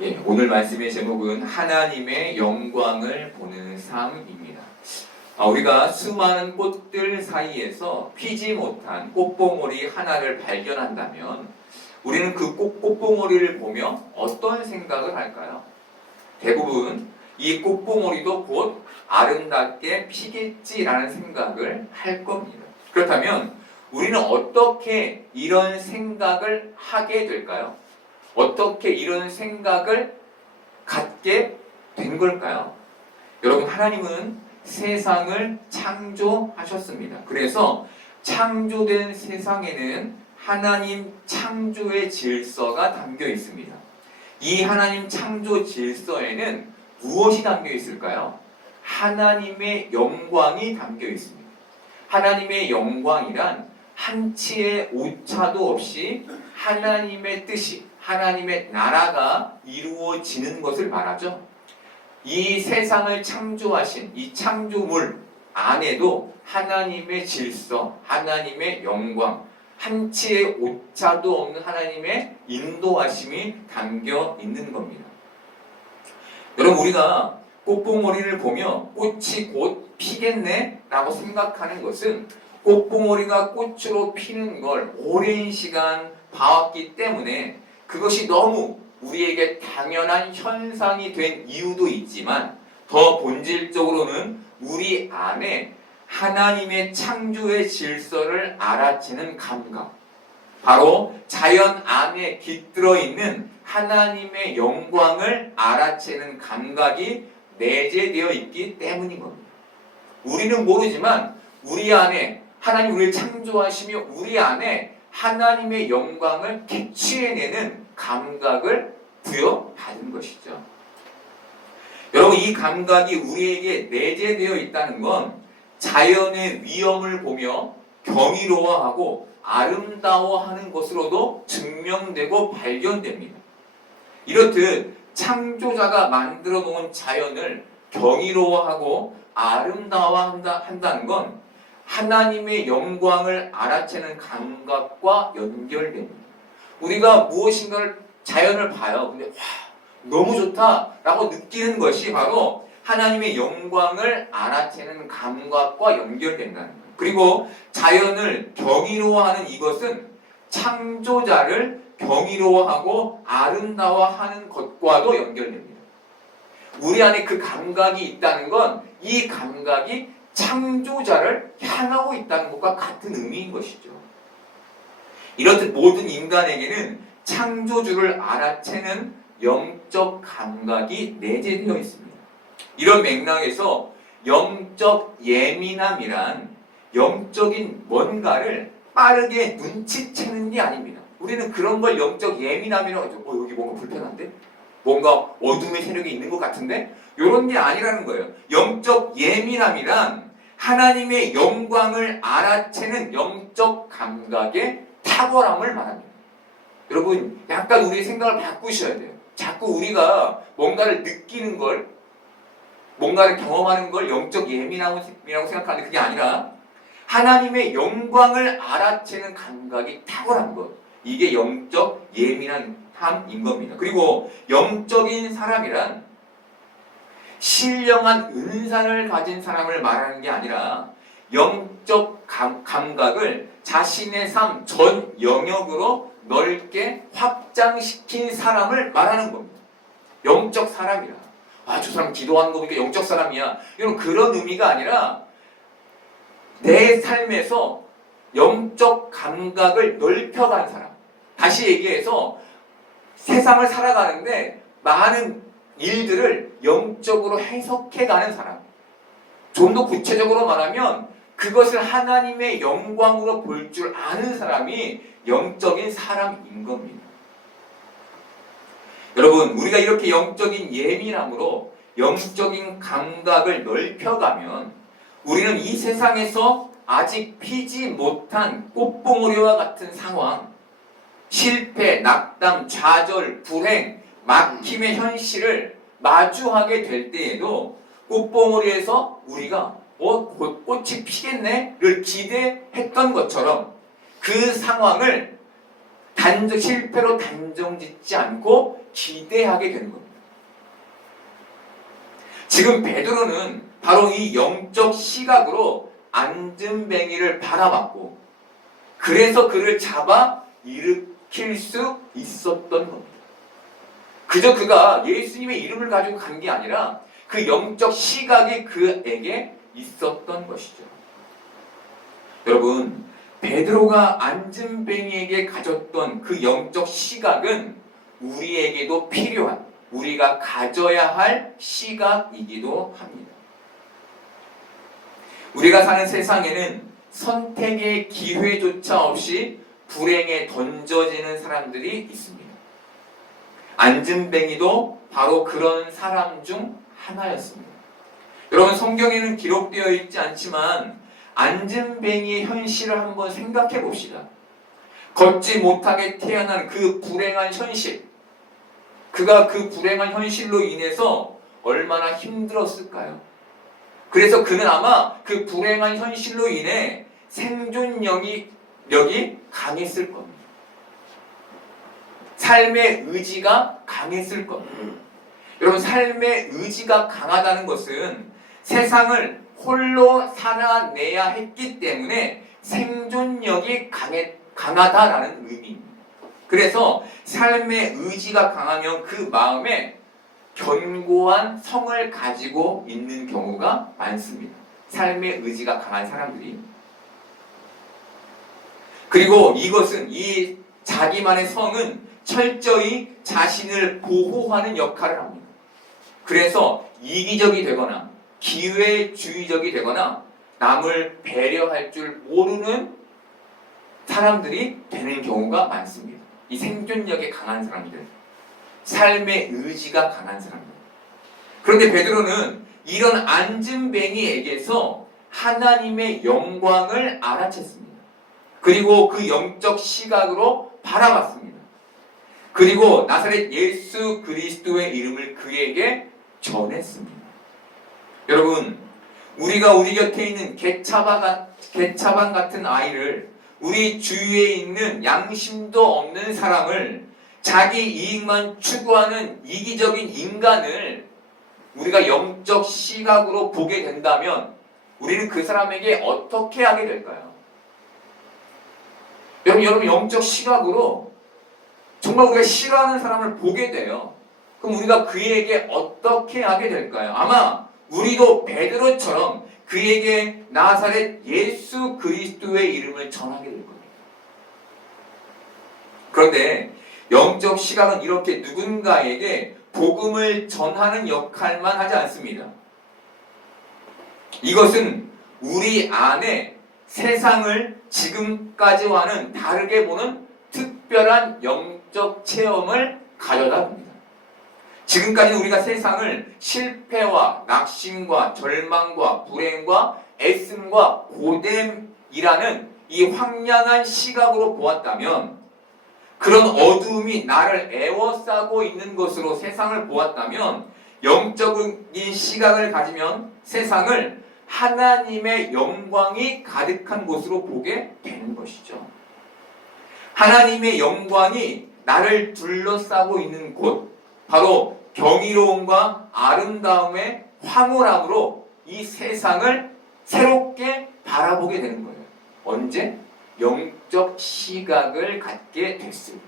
오늘 말씀의 제목은 하나님의 영광을 보는 삶입니다. 우리가 수많은 꽃들 사이에서 피지 못한 꽃봉오리 하나를 발견한다면 우리는 그 꽃봉오리를 보며 어떤 생각을 할까요? 대부분 이 꽃봉오리도 곧 아름답게 피겠지라는 생각을 할 겁니다. 그렇다면 우리는 어떻게 이런 생각을 하게 될까요? 어떻게 이런 생각을 갖게 된 걸까요? 여러분, 하나님은 세상을 창조하셨습니다. 그래서 창조된 세상에는 하나님 창조의 질서가 담겨 있습니다. 이 하나님 창조 질서에는 무엇이 담겨 있을까요? 하나님의 영광이 담겨 있습니다. 하나님의 영광이란 한치의 오차도 없이 하나님의 뜻이, 하나님의 나라가 이루어지는 것을 말하죠. 이 세상을 창조하신 이 창조물 안에도 하나님의 질서, 하나님의 영광, 한치의 오차도 없는 하나님의 인도하심이 담겨 있는 겁니다. 여러분, 우리가 꽃봉오리를 보며 꽃이 곧 피겠네 라고 생각하는 것은 꽃봉오리가 꽃으로 피는 걸 오랜 시간 봐왔기 때문에 그것이 너무 우리에게 당연한 현상이 된 이유도 있지만 더 본질적으로는 우리 안에 하나님의 창조의 질서를 알아채는 감각, 바로 자연 안에 깃들어 있는 하나님의 영광을 알아채는 감각이 내재되어 있기 때문인 겁니다. 우리는 모르지만 우리 안에 하나님 우리를 창조하시며 우리 안에 하나님의 영광을 캐치해내는 감각을 부여받은 것이죠. 여러분, 이 감각이 우리에게 내재되어 있다는 건 자연의 위엄을 보며 경이로워하고 아름다워하는 것으로도 증명되고 발견됩니다. 이렇듯 창조자가 만들어 놓은 자연을 경이로워하고 아름다워한다는 건 하나님의 영광을 알아채는 감각과 연결됩니다. 우리가 무엇인가를 자연을 봐요. 근데 너무 좋다라고 느끼는 것이 바로 하나님의 영광을 알아채는 감각과 연결된다는 거예요. 그리고 자연을 경이로워하는 이것은 창조자를 경이로워하고 아름다워하는 것과도 연결됩니다. 우리 안에 그 감각이 있다는 건 이 감각이 창조자를 향하고 있다는 것과 같은 의미인 것이죠. 이렇듯 모든 인간에게는 창조주를 알아채는 영적 감각이 내재되어 있습니다. 이런 맥락에서 영적 예민함이란 영적인 뭔가를 빠르게 눈치채는 게 아닙니다. 우리는 그런 걸 영적 예민함이라고 하죠. 여기 뭔가 불편한데? 뭔가 어둠의 세력이 있는 것 같은데? 이런 게 아니라는 거예요. 영적 예민함이란 하나님의 영광을 알아채는 영적 감각의 탁월함을 말합니다. 여러분, 약간 우리의 생각을 바꾸셔야 돼요. 자꾸 우리가 뭔가를 느끼는 걸, 뭔가를 경험하는 걸 영적 예민함이라고 생각하는데 그게 아니라 하나님의 영광을 알아채는 감각이 탁월한 것. 이게 영적 예민함인 겁니다. 그리고 영적인 사람이란 신령한 은사를 가진 사람을 말하는 게 아니라 영적 감각을 자신의 삶 전 영역으로 넓게 확장시킨 사람을 말하는 겁니다. 영적 사람이라. 저 사람 기도하는 거 보니까 영적 사람이야. 이런 그런 의미가 아니라 내 삶에서 영적 감각을 넓혀간 사람. 다시 얘기해서 세상을 살아가는데 많은 일들을 영적으로 해석해가는 사람. 좀 더 구체적으로 말하면 그것을 하나님의 영광으로 볼 줄 아는 사람이 영적인 사람인 겁니다. 여러분, 우리가 이렇게 영적인 예민함으로 영적인 감각을 넓혀가면 우리는 이 세상에서 아직 피지 못한 꽃봉오리와 같은 상황, 실패, 낙담, 좌절, 불행, 막힘의 현실을 마주하게 될 때에도 꽃봉오리에서 우리가 곧 꽃이 피겠네를 기대했던 것처럼 그 상황을 실패로 단정짓지 않고 기대하게 되는 겁니다. 지금 베드로는 바로 이 영적 시각으로 안전뱅이를 바라봤고 그래서 그를 잡아 일으킬 수 있었던 겁니다. 그저 그가 예수님의 이름을 가지고 간 게 아니라 그 영적 시각이 그에게 있었던 것이죠. 여러분, 베드로가 안전뱅이에게 가졌던 그 영적 시각은 우리에게도 필요한, 우리가 가져야 할 시각이기도 합니다. 우리가 사는 세상에는 선택의 기회조차 없이 불행에 던져지는 사람들이 있습니다. 안전뱅이도 바로 그런 사람 중 하나였습니다. 여러분, 성경에는 기록되어 있지 않지만 안전뱅이의 현실을 한번 생각해 봅시다. 걷지 못하게 태어난 그 불행한 현실, 그가 그 불행한 현실로 인해서 얼마나 힘들었을까요? 그래서 그는 아마 그 불행한 현실로 인해 생존력이 강했을 겁니다. 삶의 의지가 강했을 겁니다. 여러분, 삶의 의지가 강하다는 것은 세상을 홀로 살아내야 했기 때문에 생존력이 강하다라는 의미입니다. 그래서 삶의 의지가 강하면 그 마음에 견고한 성을 가지고 있는 경우가 많습니다. 삶의 의지가 강한 사람들이. 그리고 이 자기만의 성은 철저히 자신을 보호하는 역할을 합니다. 그래서 이기적이 되거나 기회주의적이 되거나 남을 배려할 줄 모르는 사람들이 되는 경우가 많습니다. 이 생존력이 강한 사람들, 삶의 의지가 강한 사람들. 그런데 베드로는 이런 안전뱅이에게서 하나님의 영광을 알아챘습니다. 그리고 그 영적 시각으로 바라봤습니다. 그리고 나사렛 예수 그리스도의 이름을 그에게 전했습니다. 여러분, 우리가 우리 곁에 있는 개차반 같은 아이를, 우리 주위에 있는 양심도 없는 사람을, 자기 이익만 추구하는 이기적인 인간을 우리가 영적 시각으로 보게 된다면 우리는 그 사람에게 어떻게 하게 될까요? 여러분, 영적 시각으로 정말 우리가 싫어하는 사람을 보게 돼요. 그럼 우리가 그에게 어떻게 하게 될까요? 아마 우리도 베드로처럼 그에게 나사렛 예수 그리스도의 이름을 전하게 될 겁니다. 그런데 영적 시각은 이렇게 누군가에게 복음을 전하는 역할만 하지 않습니다. 이것은 우리 안에 세상을 지금까지와는 다르게 보는 특별한 영적 체험을 가져다 봅니다. 지금까지 우리가 세상을 실패와 낙심과 절망과 불행과 애씀과 고됨이라는 이 황량한 시각으로 보았다면, 그런 어두움이 나를 에워싸고 있는 것으로 세상을 보았다면, 영적인 시각을 가지면 세상을 하나님의 영광이 가득한 곳으로 보게 되는 것이죠. 하나님의 영광이 나를 둘러싸고 있는 곳, 바로 경이로움과 아름다움의 황홀함으로 이 세상을 새롭게 바라보게 되는 거예요. 언제? 영적 시각을 갖게 됐을 때.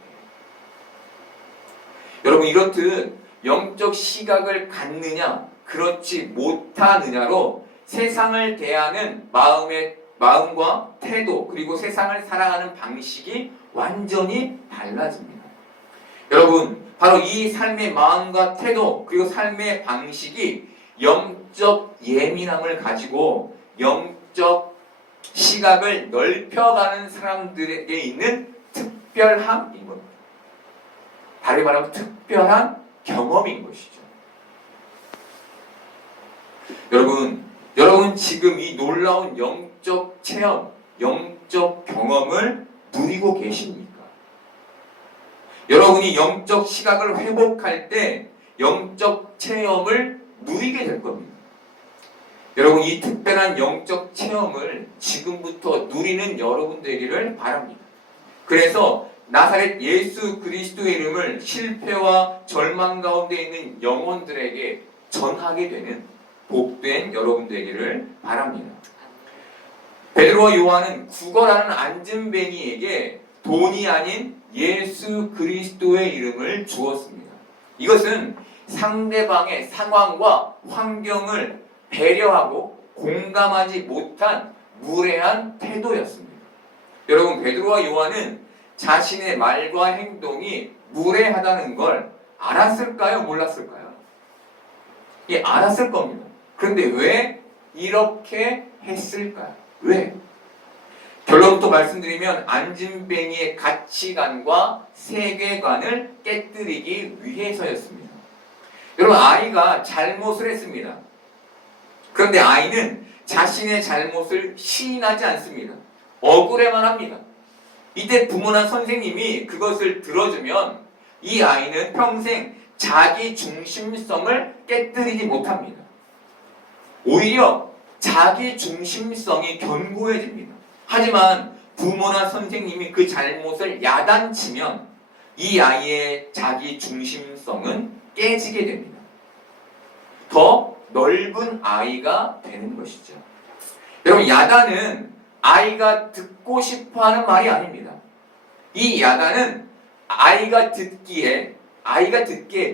여러분, 이렇듯 영적 시각을 갖느냐 그렇지 못하느냐로 세상을 대하는 마음과 태도, 그리고 세상을 사랑하는 방식이 완전히 달라집니다. 여러분, 바로 이 삶의 마음과 태도, 그리고 삶의 방식이 영적 예민함을 가지고 영적 시각을 넓혀가는 사람들에게 있는 특별함인 겁니다. 다르게 말하면 특별한 경험인 것이죠. 여러분 지금 이 놀라운 영적 체험, 영적 경험을 누리고 계십니까? 여러분이 영적 시각을 회복할 때 영적 체험을 누리게 될 겁니다. 여러분, 이 특별한 영적 체험을 지금부터 누리는 여러분 되기를 바랍니다. 그래서 나사렛 예수 그리스도의 이름을 실패와 절망 가운데 있는 영혼들에게 전하게 되는 복된 여러분 되기를 바랍니다. 베드로와 요한은 구걸하는 안진뱅이에게 돈이 아닌 예수 그리스도의 이름을 주었습니다. 이것은 상대방의 상황과 환경을 배려하고 공감하지 못한 무례한 태도였습니다. 여러분, 베드로와 요한은 자신의 말과 행동이 무례하다는 걸 알았을까요? 몰랐을까요? 예, 알았을 겁니다. 그런데 왜 이렇게 했을까요? 왜? 결론부터 말씀드리면 안진뱅이의 가치관과 세계관을 깨뜨리기 위해서였습니다. 여러분, 아이가 잘못을 했습니다. 그런데 아이는 자신의 잘못을 시인하지 않습니다. 억울해만 합니다. 이때 부모나 선생님이 그것을 들어주면 이 아이는 평생 자기 중심성을 깨뜨리지 못합니다. 오히려 자기 중심성이 견고해집니다. 하지만 부모나 선생님이 그 잘못을 야단치면 이 아이의 자기 중심성은 깨지게 됩니다. 더 넓은 아이가 되는 것이죠. 여러분, 야단은 아이가 듣고 싶어하는 말이 아닙니다. 이 야단은 아이가 듣기에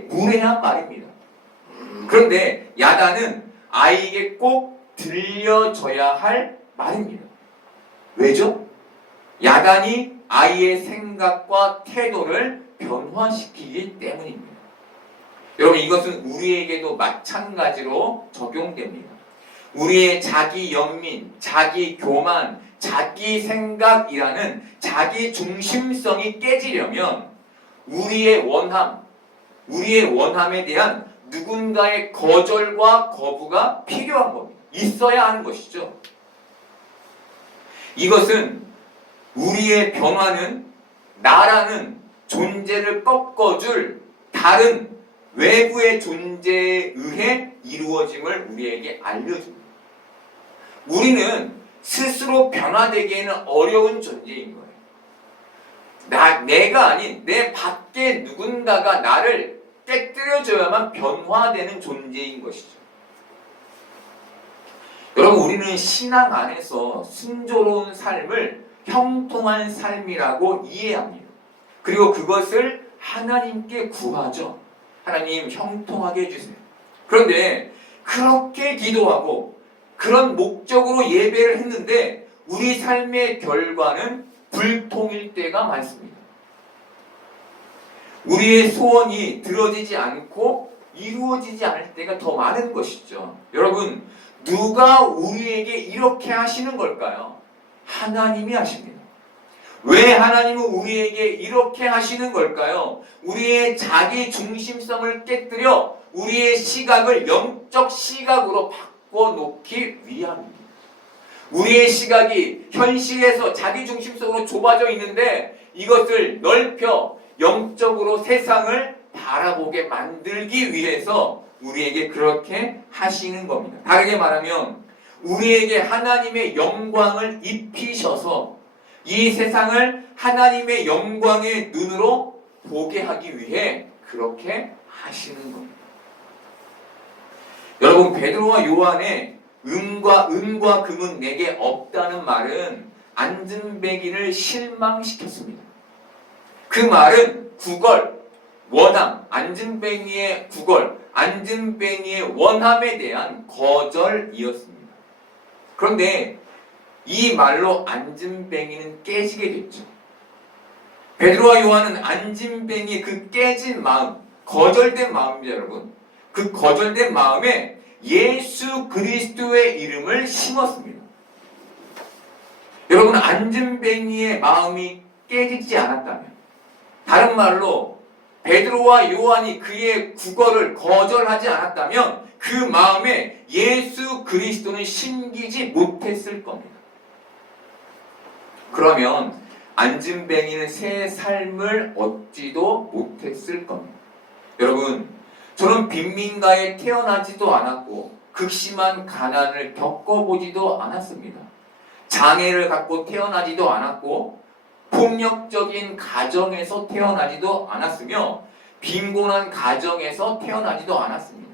무례한 말입니다. 그런데 야단은 아이에게 꼭 들려줘야 할 말입니다. 왜죠? 야단이 아이의 생각과 태도를 변화시키기 때문입니다. 여러분, 이것은 우리에게도 마찬가지로 적용됩니다. 우리의 자기 연민, 자기 교만, 자기 생각이라는 자기 중심성이 깨지려면 우리의 원함에 대한 누군가의 거절과 거부가 필요한 겁니다. 있어야 하는 것이죠. 이것은 우리의 변화는 나라는 존재를 꺾어줄 다른 외부의 존재에 의해 이루어짐을 우리에게 알려줍니다. 우리는 스스로 변화되기에는 어려운 존재인 거예요. 내가 아닌 내 밖에 누군가가 나를 깨뜨려줘야만 변화되는 존재인 것이죠. 여러분, 우리는 신앙 안에서 순조로운 삶을 형통한 삶이라고 이해합니다. 그리고 그것을 하나님께 구하죠. 하나님, 형통하게 해주세요. 그런데 그렇게 기도하고 그런 목적으로 예배를 했는데 우리 삶의 결과는 불통일 때가 많습니다. 우리의 소원이 들어지지 않고 이루어지지 않을 때가 더 많은 것이죠. 여러분, 누가 우리에게 이렇게 하시는 걸까요? 하나님이 하십니다. 왜 하나님은 우리에게 이렇게 하시는 걸까요? 우리의 자기 중심성을 깨뜨려 우리의 시각을 영적 시각으로 바꿔놓기 위함입니다. 우리의 시각이 현실에서 자기 중심성으로 좁아져 있는데 이것을 넓혀 영적으로 세상을 바라보게 만들기 위해서 우리에게 그렇게 하시는 겁니다. 다르게 말하면 우리에게 하나님의 영광을 입히셔서 이 세상을 하나님의 영광의 눈으로 보게 하기 위해 그렇게 하시는 겁니다. 여러분, 베드로와 요한의 은과 금은 내게 없다는 말은 안진뱅이를 실망시켰습니다. 그 말은 구걸, 원함, 안진뱅이의 구걸, 안진뱅이의 원함에 대한 거절이었습니다. 그런데 이 말로 안진뱅이는 깨지게 됐죠. 베드로와 요한은 안진뱅이의 그 깨진 마음, 거절된 마음입니다, 여러분. 그 거절된 마음에 예수 그리스도의 이름을 심었습니다. 여러분, 안진뱅이의 마음이 깨지지 않았다면, 다른 말로 베드로와 요한이 그의 구걸을 거절하지 않았다면 그 마음에 예수 그리스도는 심기지 못했을 겁니다. 그러면 안진뱅이는 새 삶을 얻지도 못했을 겁니다. 여러분, 저는 빈민가에 태어나지도 않았고 극심한 가난을 겪어보지도 않았습니다. 장애를 갖고 태어나지도 않았고 폭력적인 가정에서 태어나지도 않았으며 빈곤한 가정에서 태어나지도 않았습니다.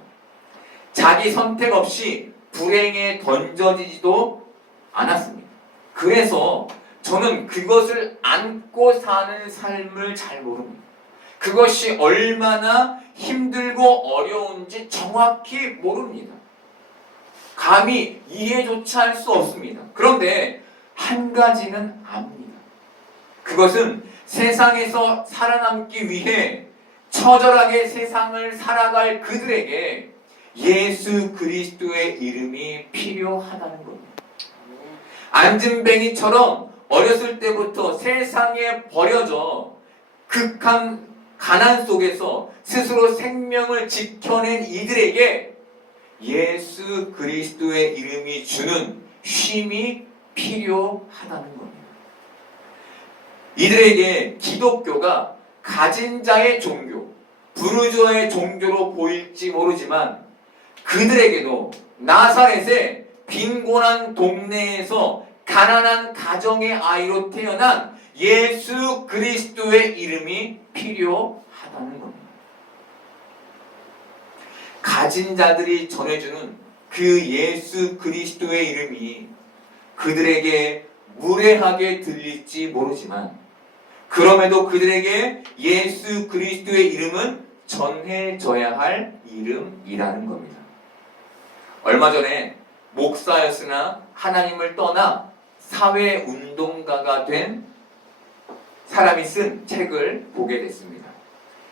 자기 선택 없이 불행에 던져지지도 않았습니다. 그래서 저는 그것을 안고 사는 삶을 잘 모릅니다. 그것이 얼마나 힘들고 어려운지 정확히 모릅니다. 감히 이해조차 할 수 없습니다. 그런데 한 가지는 압니다. 그것은 세상에서 살아남기 위해 처절하게 세상을 살아갈 그들에게 예수 그리스도의 이름이 필요하다는 겁니다. 안진뱅이처럼 어렸을 때부터 세상에 버려져 극한 가난 속에서 스스로 생명을 지켜낸 이들에게 예수 그리스도의 이름이 주는 쉼이 필요하다는 겁니다. 이들에게 기독교가 가진 자의 종교, 부르주아의 종교로 보일지 모르지만 그들에게도 나사렛의 빈곤한 동네에서 가난한 가정의 아이로 태어난 예수 그리스도의 이름이 필요하다는 겁니다. 가진 자들이 전해주는 그 예수 그리스도의 이름이 그들에게 무례하게 들릴지 모르지만 그럼에도 그들에게 예수 그리스도의 이름은 전해져야 할 이름이라는 겁니다. 얼마 전에 목사였으나 하나님을 떠나 사회운동가가 된 사람이 쓴 책을 보게 됐습니다.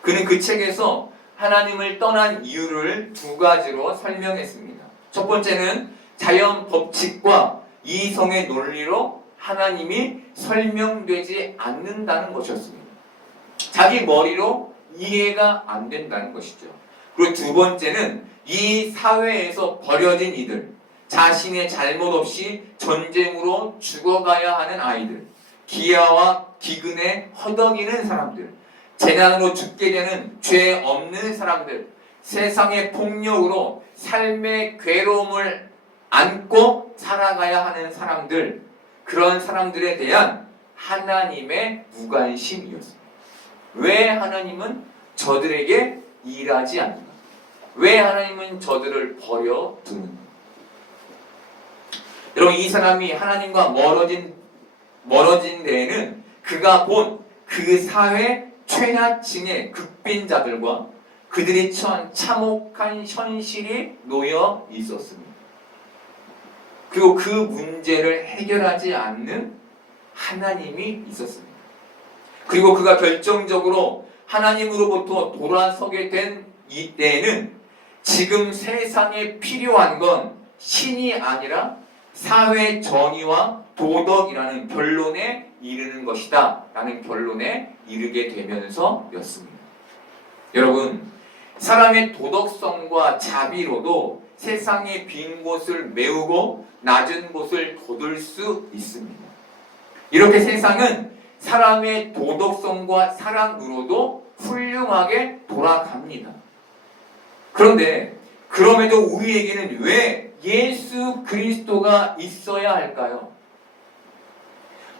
그는 그 책에서 하나님을 떠난 이유를 두 가지로 설명했습니다. 첫 번째는 자연 법칙과 이성의 논리로 하나님이 설명되지 않는다는 것이었습니다. 자기 머리로 이해가 안 된다는 것이죠. 그리고 두 번째는 이 사회에서 버려진 이들, 자신의 잘못 없이 전쟁으로 죽어가야 하는 아이들, 기아와 기근에 허덕이는 사람들, 재난으로 죽게 되는 죄 없는 사람들, 세상의 폭력으로 삶의 괴로움을 안고 살아가야 하는 사람들, 그런 사람들에 대한 하나님의 무관심이었습니다. 왜 하나님은 저들에게 일하지 않는가? 왜 하나님은 저들을 버려두는가? 여러분, 이 사람이 하나님과 멀어진 데에는 그가 본 그 사회 최하층의 극빈자들과 그들이 처한 참혹한 현실이 놓여 있었습니다. 그리고 그 문제를 해결하지 않는 하나님이 있었습니다. 그리고 그가 결정적으로 하나님으로부터 돌아서게 된 이때에는 지금 세상에 필요한 건 신이 아니라 사회 정의와 도덕이라는 결론에 이르는 것이다 라는 결론에 이르게 되면서였습니다. 여러분, 사람의 도덕성과 자비로도 세상의 빈 곳을 메우고 낮은 곳을 돋을 수 있습니다. 이렇게 세상은 사람의 도덕성과 사랑으로도 훌륭하게 돌아갑니다. 그런데 그럼에도 우리에게는 왜 예수 그리스도가 있어야 할까요?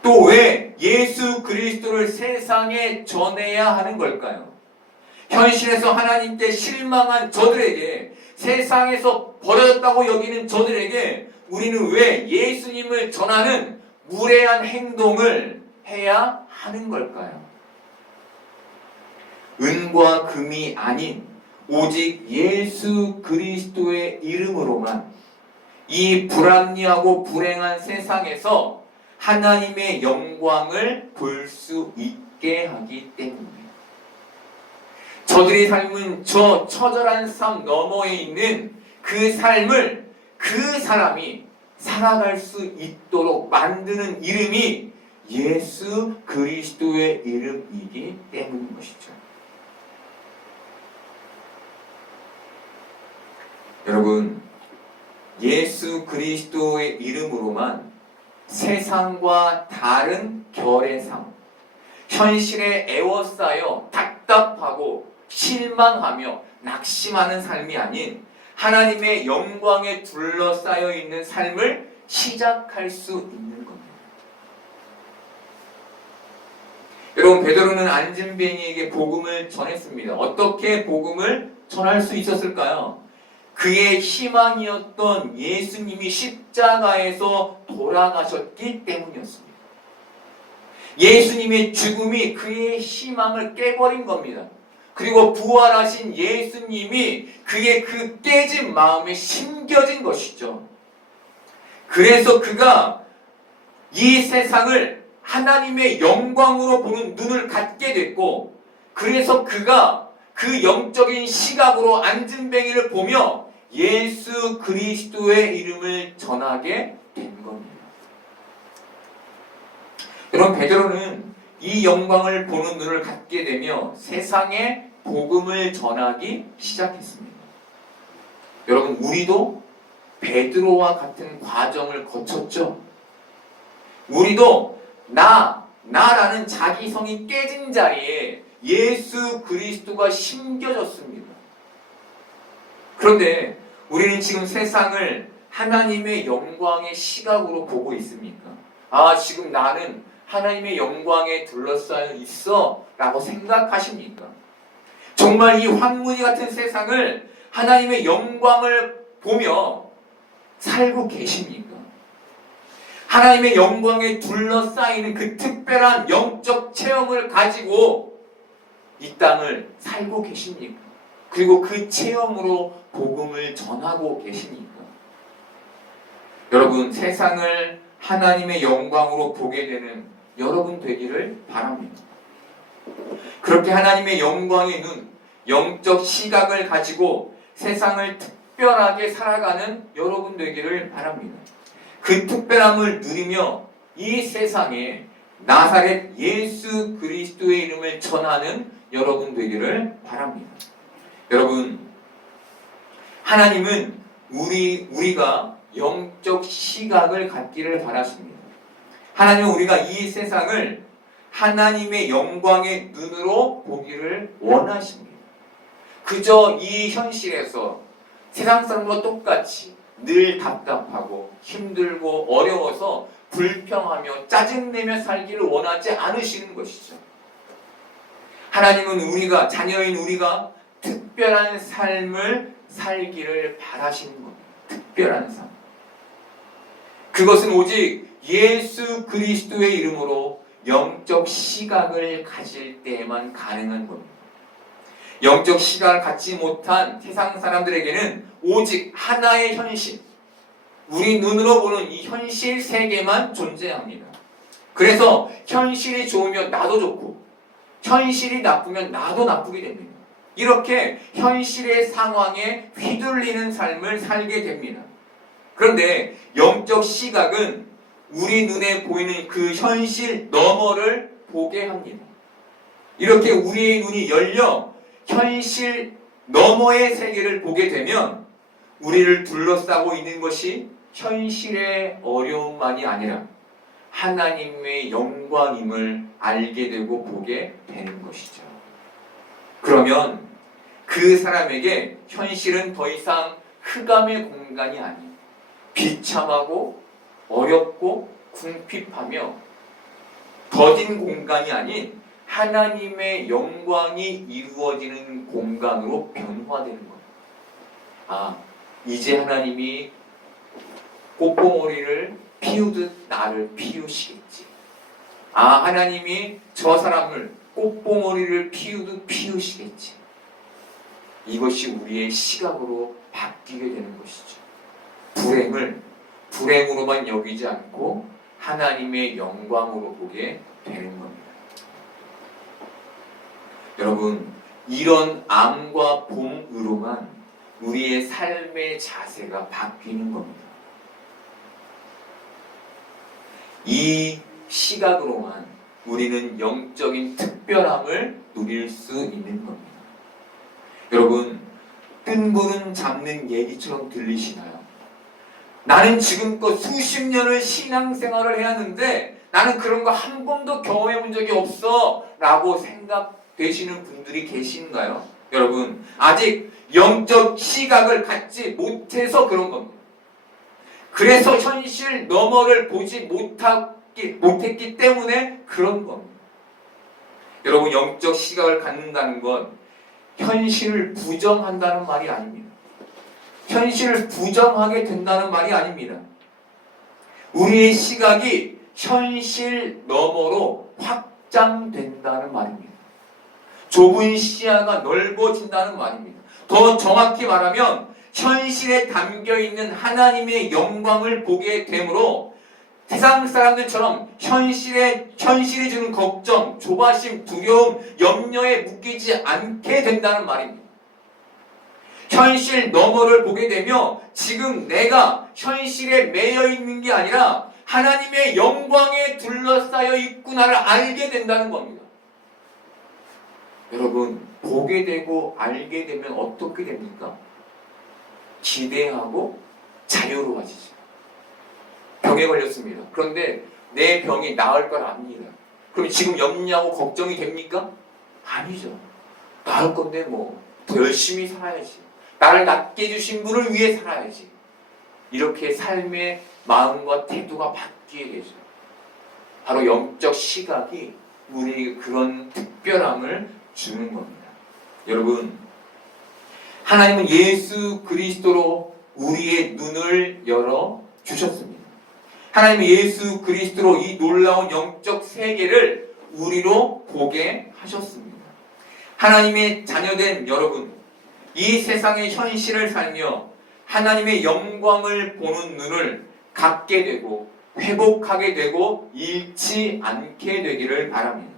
또 왜 예수 그리스도를 세상에 전해야 하는 걸까요? 현실에서 하나님께 실망한 저들에게, 세상에서 버려졌다고 여기는 저들에게 우리는 왜 예수님을 전하는 무례한 행동을 해야 하는 걸까요? 은과 금이 아닌 오직 예수 그리스도의 이름으로만 이 불합리하고 불행한 세상에서 하나님의 영광을 볼 수 있게 하기 때문입니다. 저들이 삶은 저 처절한 삶 너머에 있는 그 삶을 그 사람이 살아갈 수 있도록 만드는 이름이 예수 그리스도의 이름이기 때문인 것이죠. 여러분, 예수 그리스도의 이름으로만 세상과 다른 결의 삶, 현실에 애워싸여 답답하고 실망하며 낙심하는 삶이 아닌 하나님의 영광에 둘러싸여 있는 삶을 시작할 수 있는 겁니다. 여러분, 베드로는 안진뱅이에게 복음을 전했습니다. 어떻게 복음을 전할 수 있었을까요? 그의 희망이었던 예수님이 십자가에서 돌아가셨기 때문이었습니다. 예수님의 죽음이 그의 희망을 깨버린 겁니다. 그리고 부활하신 예수님이 그의 그 깨진 마음에 심겨진 것이죠. 그래서 그가 이 세상을 하나님의 영광으로 보는 눈을 갖게 됐고, 그래서 그가 그 영적인 시각으로 안진뱅이를 보며 예수 그리스도의 이름을 전하게 된 겁니다. 여러분, 베드로는 이 영광을 보는 눈을 갖게 되며 세상에 복음을 전하기 시작했습니다. 여러분, 우리도 베드로와 같은 과정을 거쳤죠. 우리도 나라는 자기성이 깨진 자리에 예수 그리스도가 심겨졌습니다. 그런데 우리는 지금 세상을 하나님의 영광의 시각으로 보고 있습니까? 지금 나는 하나님의 영광에 둘러싸여 있어 라고 생각하십니까? 정말 이 황무지 같은 세상을 하나님의 영광을 보며 살고 계십니까? 하나님의 영광에 둘러싸이는 그 특별한 영적 체험을 가지고 이 땅을 살고 계십니까? 그리고 그 체험으로 복음을 전하고 계십니까? 여러분, 세상을 하나님의 영광으로 보게 되는 여러분 되기를 바랍니다. 그렇게 하나님의 영광의 눈, 영적 시각을 가지고 세상을 특별하게 살아가는 여러분 되기를 바랍니다. 그 특별함을 누리며 이 세상에 나사렛 예수 그리스도의 이름을 전하는 여러분 되기를 바랍니다. 여러분, 하나님은 우리가 영적 시각을 갖기를 바라십니다. 하나님은 우리가 이 세상을 하나님의 영광의 눈으로 보기를 원하십니다. 그저 이 현실에서 세상 사람과 똑같이 늘 답답하고 힘들고 어려워서 불평하며 짜증내며 살기를 원하지 않으시는 것이죠. 하나님은 우리가, 자녀인 우리가 특별한 삶을 살기를 바라시는 겁니다. 특별한 삶. 그것은 오직 예수 그리스도의 이름으로 영적 시각을 가질 때에만 가능한 겁니다. 영적 시각을 갖지 못한 세상 사람들에게는 오직 하나의 현실, 우리 눈으로 보는 이 현실 세계만 존재합니다. 그래서 현실이 좋으면 나도 좋고 현실이 나쁘면 나도 나쁘게 됩니다. 이렇게 현실의 상황에 휘둘리는 삶을 살게 됩니다. 그런데 영적 시각은 우리 눈에 보이는 그 현실 너머를 보게 합니다. 이렇게 우리의 눈이 열려 현실 너머의 세계를 보게 되면 우리를 둘러싸고 있는 것이 현실의 어려움만이 아니라 하나님의 영광임을 알게 되고 보게 되는 것이죠. 그러면 그 사람에게 현실은 더 이상 흑암의 공간이 아닌 비참하고 어렵고 궁핍하며 더딘 공간이 아닌 하나님의 영광이 이루어지는 공간으로 변화되는 겁니다. 이제 하나님이 꽃봉오리를 피우듯 나를 피우시겠지. 하나님이 저 사람을 꽃봉오리를 피우듯 피우시겠지. 이것이 우리의 시각으로 바뀌게 되는 것이죠. 불행을 불행으로만 여기지 않고 하나님의 영광으로 보게 되는 겁니다. 여러분, 이런 암과 봄으로만 우리의 삶의 자세가 바뀌는 겁니다. 이 시각으로만 우리는 영적인 특별함을 누릴 수 있는 겁니다. 여러분, 뜬구름 잡는 얘기처럼 들리시나요? 나는 지금껏 수십 년을 신앙생활을 해왔는데 나는 그런 거 한 번도 경험해 본 적이 없어 라고 생각되시는 분들이 계신가요? 여러분, 아직 영적 시각을 갖지 못해서 그런 겁니다. 그래서 현실 너머를 보지 못했기 때문에 그런 겁니다. 여러분, 영적 시각을 갖는다는 건 현실을 부정한다는 말이 아닙니다. 현실을 부정하게 된다는 말이 아닙니다. 우리의 시각이 현실 너머로 확장된다는 말입니다. 좁은 시야가 넓어진다는 말입니다. 더 정확히 말하면 현실에 담겨있는 하나님의 영광을 보게 되므로 세상 사람들처럼 현실이 주는 걱정, 조바심, 두려움, 염려에 묶이지 않게 된다는 말입니다. 현실 너머를 보게 되며 지금 내가 현실에 매여 있는 게 아니라 하나님의 영광에 둘러싸여 있구나를 알게 된다는 겁니다. 여러분, 보게 되고 알게 되면 어떻게 됩니까? 기대하고 자유로워지죠. 병에 걸렸습니다. 그런데 내 병이 나을 걸 압니다. 그럼 지금 염려하고 걱정이 됩니까? 아니죠. 나을 건데 더 열심히 살아야지. 나를 낫게 해주신 분을 위해 살아야지. 이렇게 삶의 마음과 태도가 바뀌게 되죠. 바로 영적 시각이 우리에게 그런 특별함을 주는 겁니다. 여러분, 하나님은 예수 그리스도로 우리의 눈을 열어 주셨습니다. 하나님은 예수 그리스도로 이 놀라운 영적 세계를 우리로 보게 하셨습니다. 하나님의 자녀된 여러분, 이 세상의 현실을 살며 하나님의 영광을 보는 눈을 갖게 되고 회복하게 되고 잃지 않게 되기를 바랍니다.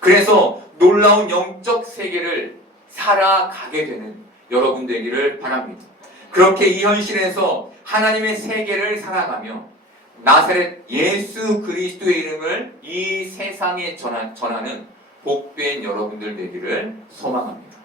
그래서 놀라운 영적 세계를 살아가게 되는 여러분 되기를 바랍니다. 그렇게 이 현실에서 하나님의 세계를 살아가며 나사렛 예수 그리스도의 이름을 이 세상에 전하는 복된 여러분들 되기를 소망합니다.